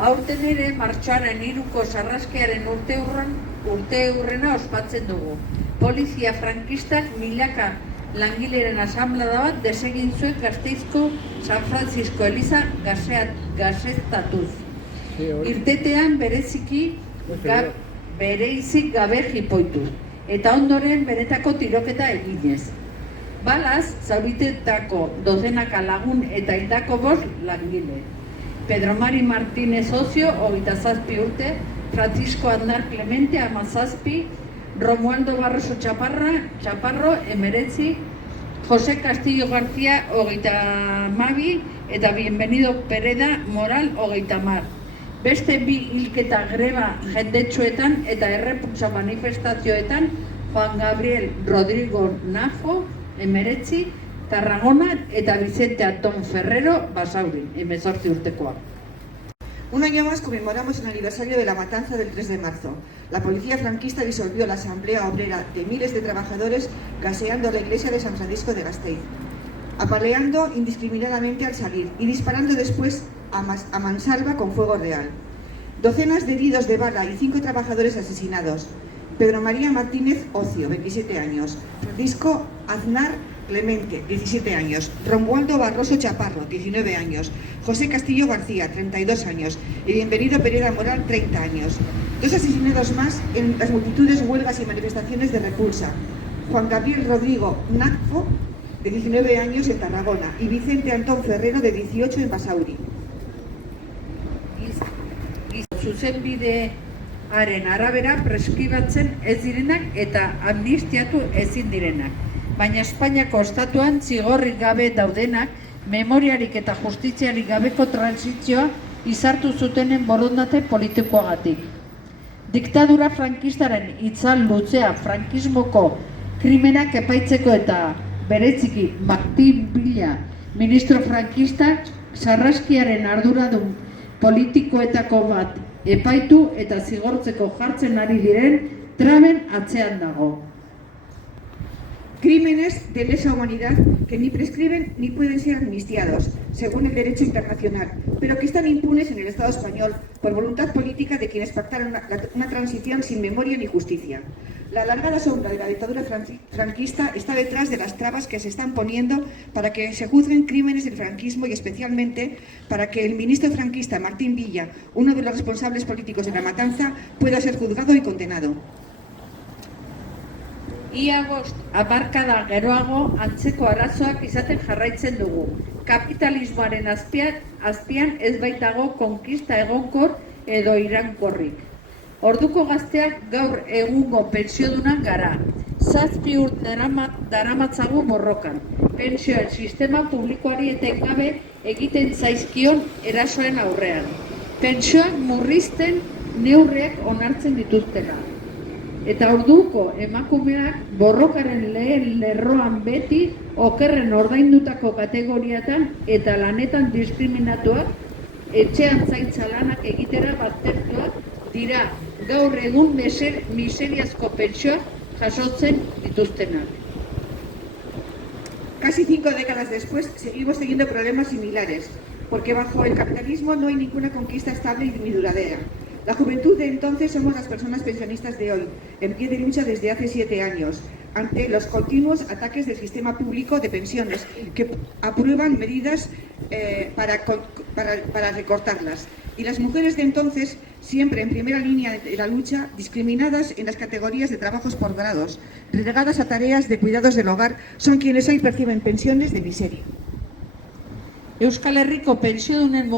Aurten ere martxoaren 3ko sarraskiaren urteurrena ospatzen dugu. Polizia frankistak milaka langileren asanblada bat desegin zuen Gasteizko San Francisco eliza gazetatuz. Irtetean bereizik gabe jipoitu, eta ondoren benetako tiroketa eginez. Balaz, zauritetako dozenaka lagun eta hildako 5 langile. Pedro Mari Martínez Ocio, 27 urte, Francisco Aznar Clemente, 17, Romualdo Barroso Chaparro, 19, José Castillo García, 22, eta Bienvenido Pereda Moral, 30. Beste 2 hilketa greba jendetsuetan eta errepultsa manifestazioetan Juan Gabriel Rodrigo Nafo, 19, Tarragona eta Vicente Antón Ferrero, Basauri, 18 urtekoa. Un año más conmemoramos el aniversario de la matanza del 3 de marzo. La policía franquista disolvió la asamblea obrera de miles de trabajadores gaseando la iglesia de San Francisco de Gasteiz, apaleando indiscriminadamente al salir y disparando después a mansalva con fuego real. Docenas de heridos de bala y 5 trabajadores asesinados. Pedro María Martínez Ocio, 27 años. Francisco Aznar Clemente, 17 años. Romualdo Barroso Chaparro, 19 años. José Castillo García, 32 años. Y Bienvenido Pereda Moral, 30 años. 2 asesinados más en las multitudes, huelgas y manifestaciones de repulsa. Juan Gabriel Rodrigo Nafo, de 19 años, en Tarragona. Y Vicente Antón Ferrero, de 18, en Basauri. Zuzenbidearen arabera preskribatzen ez direnak eta amnistiatu ezin direnak. Baina Espainiako estatuan zigorrik gabe daudenak, memoriarik eta justiziarik gabeko transizioa izartu zutenen borondate politikoagatik. Diktadura frankistaren itzal luzea frankismoko krimenak epaitzeko eta bereziki Martin Villa, ministro frankistak, sarraskiaren arduradun politikoetako bat epaitu eta zigortzeko jartzen ari diren traben atzean dago. Crímenes de lesa humanidad que ni prescriben ni pueden ser amnistiados, según el derecho internacional, pero que están impunes en el Estado español por voluntad política de quienes pactaron una transición sin memoria ni justicia. La alargada sombra de la dictadura franquista está detrás de las trabas que se están poniendo para que se juzguen crímenes del franquismo y especialmente para que el ministro franquista Martín Villa, uno de los responsables políticos de la matanza, pueda ser juzgado y condenado. Ia 5 hamarkada geroago antzeko arazoak izaten jarraitzen dugu. Kapitalismoaren azpian ez baitago konkista egonkor edo iraunkorrik. Orduko gazteak gaur egungo pentsiodunak gara. 7 urte daramatzagu borrokan. Pentsioen sistema publikoari etengabe egiten zaizkion erasoen aurrean. Pentsioak murrizten neurriak onartzen dituztena. Eta orduko emakumeak borrokaren lehen lerroan beti okerren ordaindutako kategoriatan eta lanetan diskriminatuak etxean zaintza lanak egitera baztertuak dira gaur egun miseriazko pentsioak jasotzen dituztenak. Casi 5 décadas después seguimos teniendo problemas similares, porque bajo el capitalismo no hay ninguna conquista estable ni duradera. La juventud de entonces somos las personas pensionistas de hoy, en pie de lucha desde hace 7 años, ante los continuos ataques del sistema público de pensiones, que aprueban medidas para recortarlas. Y las mujeres de entonces, siempre en primera línea de la lucha, discriminadas en las categorías de trabajos por grados, relegadas a tareas de cuidados del hogar, son quienes hoy perciben pensiones de miseria. Euskal Herriko pentsiodunen